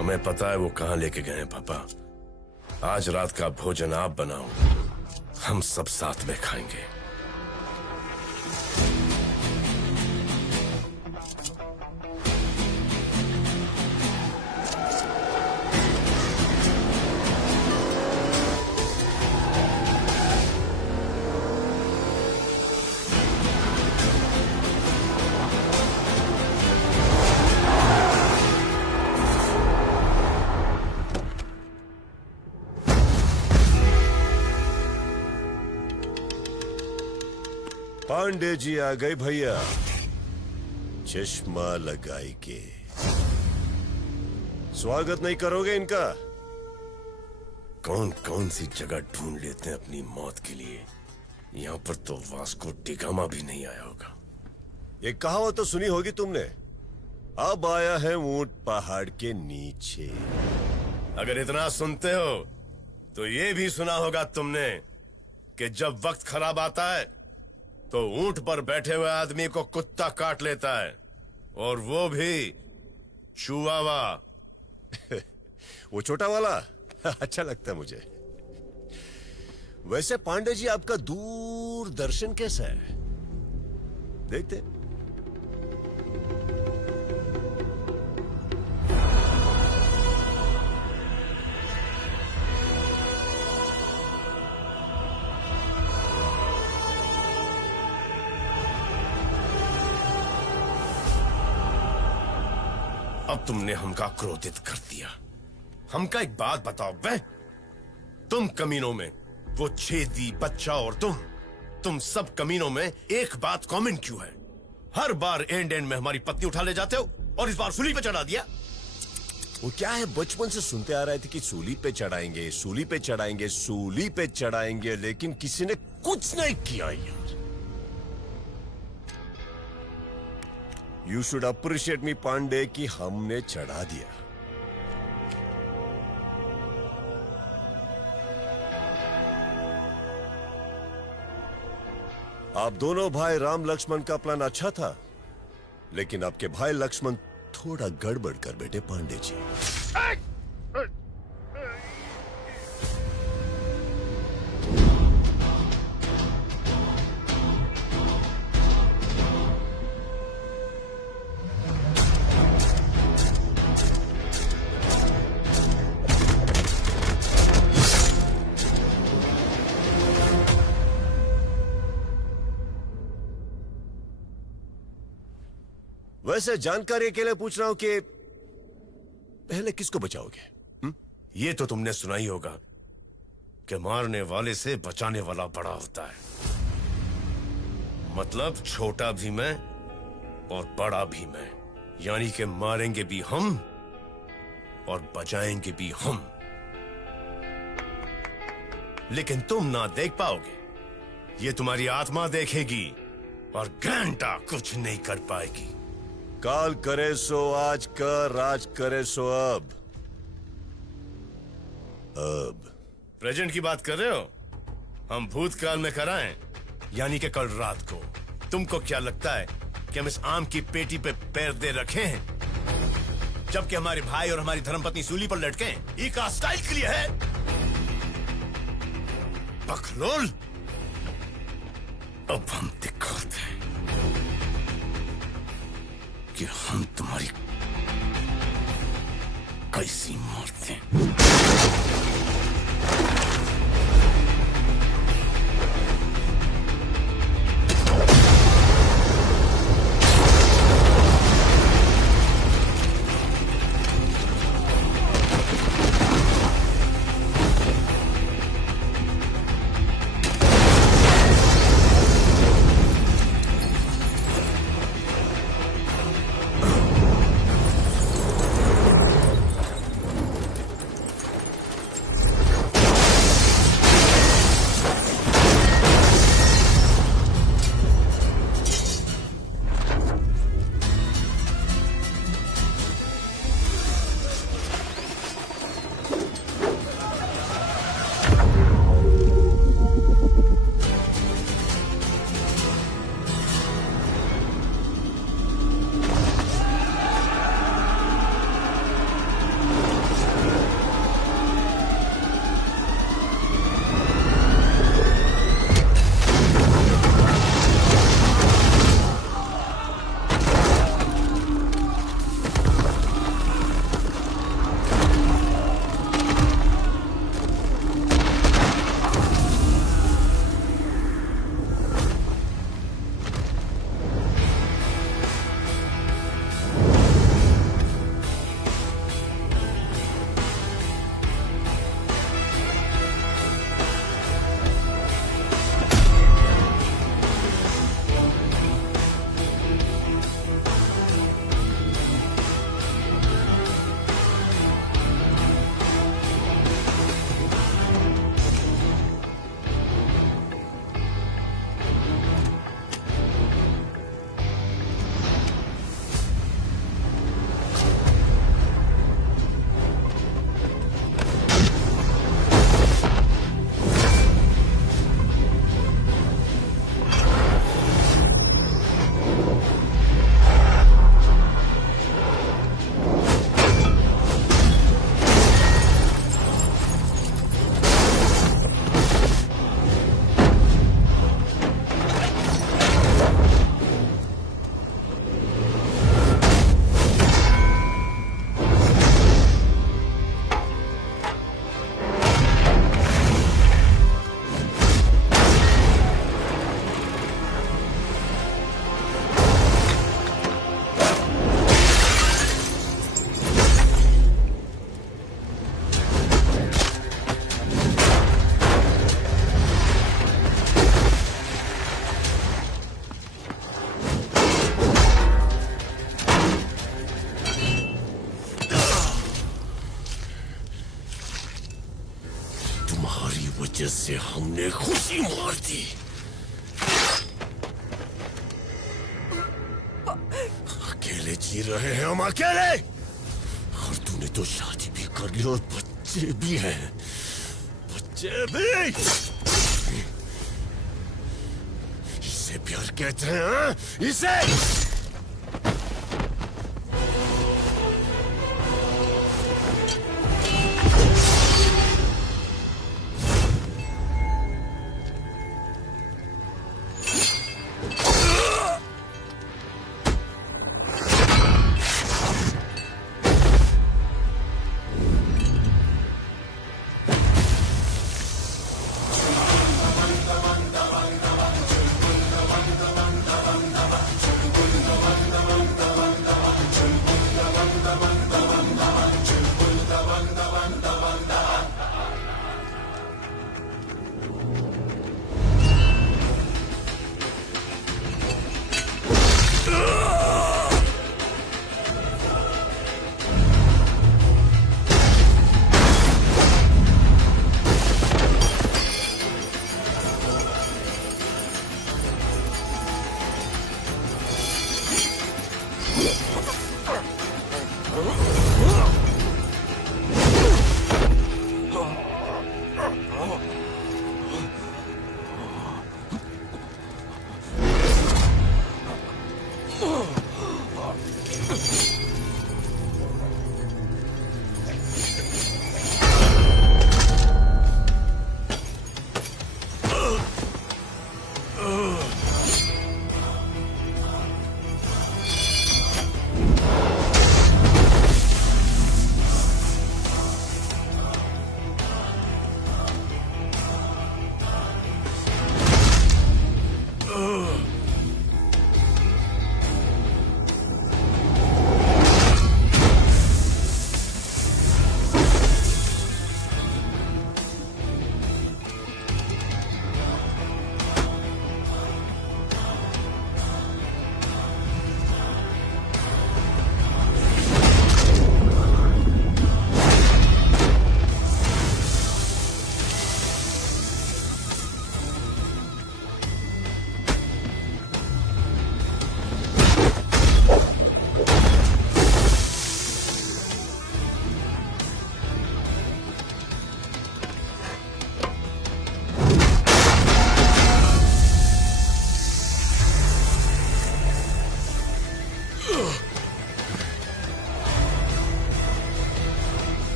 हमें पता है वो कहां लेके गए हैं पापा। आज रात का भोजन आप बनाओ, हम सब साथ में खाएंगे। पांडे जी आ गए भैया, चश्मा लगाई के। स्वागत नहीं करोगे इनका? कौन कौन सी जगह ढूंढ लेते हैं अपनी मौत के लिए। यहाँ पर तो वास्को डिगामा भी नहीं आया होगा। ये कहावत तो सुनी होगी तुमने, अब आया है ऊंट पहाड़ के नीचे। अगर इतना सुनते हो तो ये भी सुना होगा तुमने कि जब वक्त खराब आता है तो ऊंट पर बैठे हुए आदमी को कुत्ता काट लेता है, और वो भी चुवावा। वो छोटा वाला अच्छा लगता है मुझे। वैसे पांडे जी आपका दूरदर्शन कैसा है, देखते? अब तुमने हमका क्रोधित कर दिया। हमका एक बात बताओ बे, तुम कमीनों में, वो छेदी बच्चा और तुम सब कमीनों में एक बात कॉमन क्यों है? हर बार एंड में हमारी पत्नी उठा ले जाते हो और इस बार सूली पे चढ़ा दिया। वो क्या है, बचपन से सुनते आ रहे थे कि सूली पे चढ़ाएंगे, सूली पे चढ़ाएंगे, सूली पे चढ़ाएंगे, लेकिन किसी ने कुछ नहीं किया यार। You should appreciate me Pandey कि हमने चढ़ा दिया। आप दोनों भाई राम लक्ष्मण का प्लान अच्छा था, लेकिन आपके भाई लक्ष्मण थोड़ा गड़बड़ कर बैठे पांडे जी। वैसे जानकारी के लिए पूछ रहा हूं कि पहले किसको बचाओगे? ये तो तुमने सुना ही होगा कि मारने वाले से बचाने वाला बड़ा होता है। मतलब छोटा भी मैं और बड़ा भी मैं, यानी कि मारेंगे भी हम और बचाएंगे भी हम। लेकिन तुम ना देख पाओगे, ये तुम्हारी आत्मा देखेगी और घंटा कुछ नहीं कर पाएगी। काल करे सो आज कर, आज करे सो अब। प्रेजेंट की बात कर रहे हो? हम भूतकाल में कराएं, यानी कि कल रात को। तुमको क्या लगता है कि हम इस आम की पेटी पे पैर दे रखे हैं जबकि हमारे भाई और हमारी धर्मपत्नी सूली पर लटके हैं? ये का स्टाइल के लिए है? बकलोल, अब हम दिखाते हैं कि हम तुम्हारी कैसी मारते हैं। से हमने खुशी मार दी। अकेले जी रहे हैं हम, अकेले। और तूने तो शादी भी कर ली और बच्चे भी हैं, बच्चे भी। इसे प्यार कहते हैं, हाँ? इसे।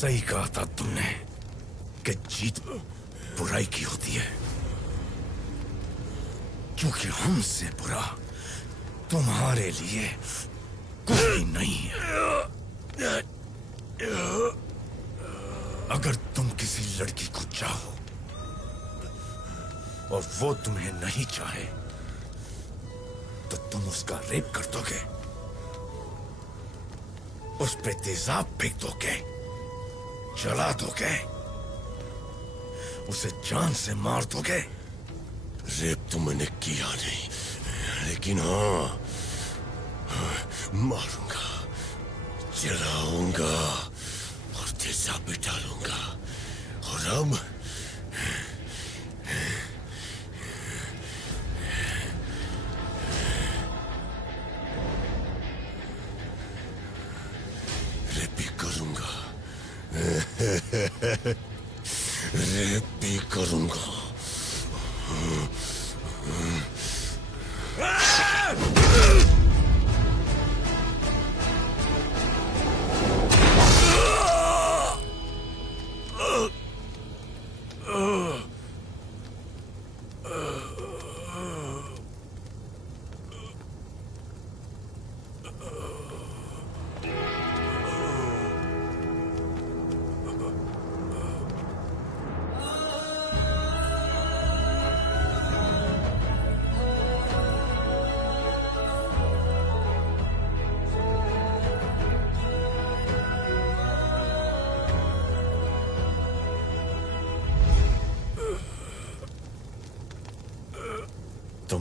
सही कहा था तुमने कि जीत बुराई की होती है, क्योंकि हमसे बुरा तुम्हारे लिए कोई नहीं है। अगर तुम किसी लड़की को चाहो और वो तुम्हें नहीं चाहे तो तुम उसका रेप कर दोगे, उस पे तेजाब फेंक दोगे, जला दोगे, उसे जान से मार दोगे। रेप तो मैंने किया नहीं, लेकिन हाँ, मारूंगा, जलाऊंगा और तेजाब भी डालूंगा। और अब रेप भी करूंगा, रेप भी करूंगा।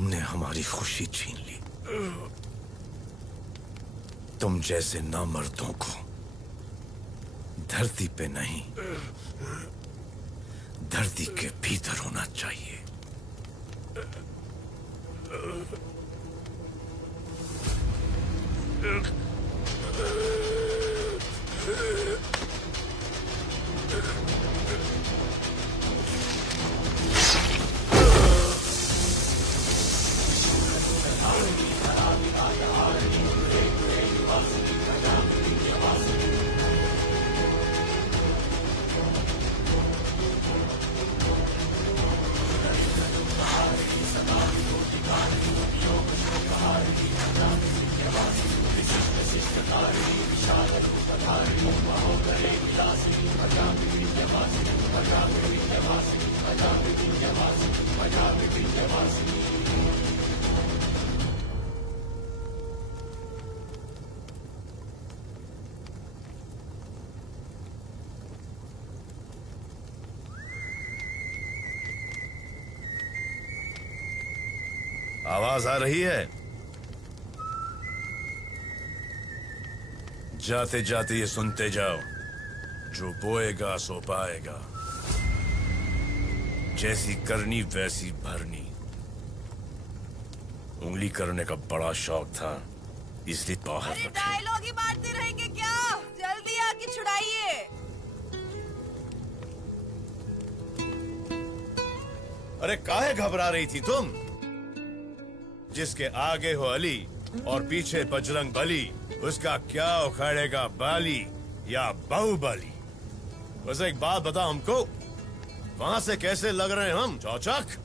तुमने हमारी खुशी छीन ली। तुम जैसे नामर्दों को धरती पे नहीं, धरती के भीतर होना चाहिए। आवाज आ रही है? जाते जाते ये सुनते जाओ, जो बोएगा सो पाएगा। जैसी करनी वैसी भरनी। उंगली करने का बड़ा शौक था, इसलिए बाहर अरे रखे। डायलॉग ही मारते रहेंगे क्या? जल्दी आके छुड़ाइए। अरे काहे घबरा रही थी तुम? जिसके आगे हो अली और पीछे बजरंग बली, उसका क्या उखाड़ेगा बाली या बाहुबली। बस एक बात बता हमको, वहां से कैसे लग रहे हैं हम चौचक?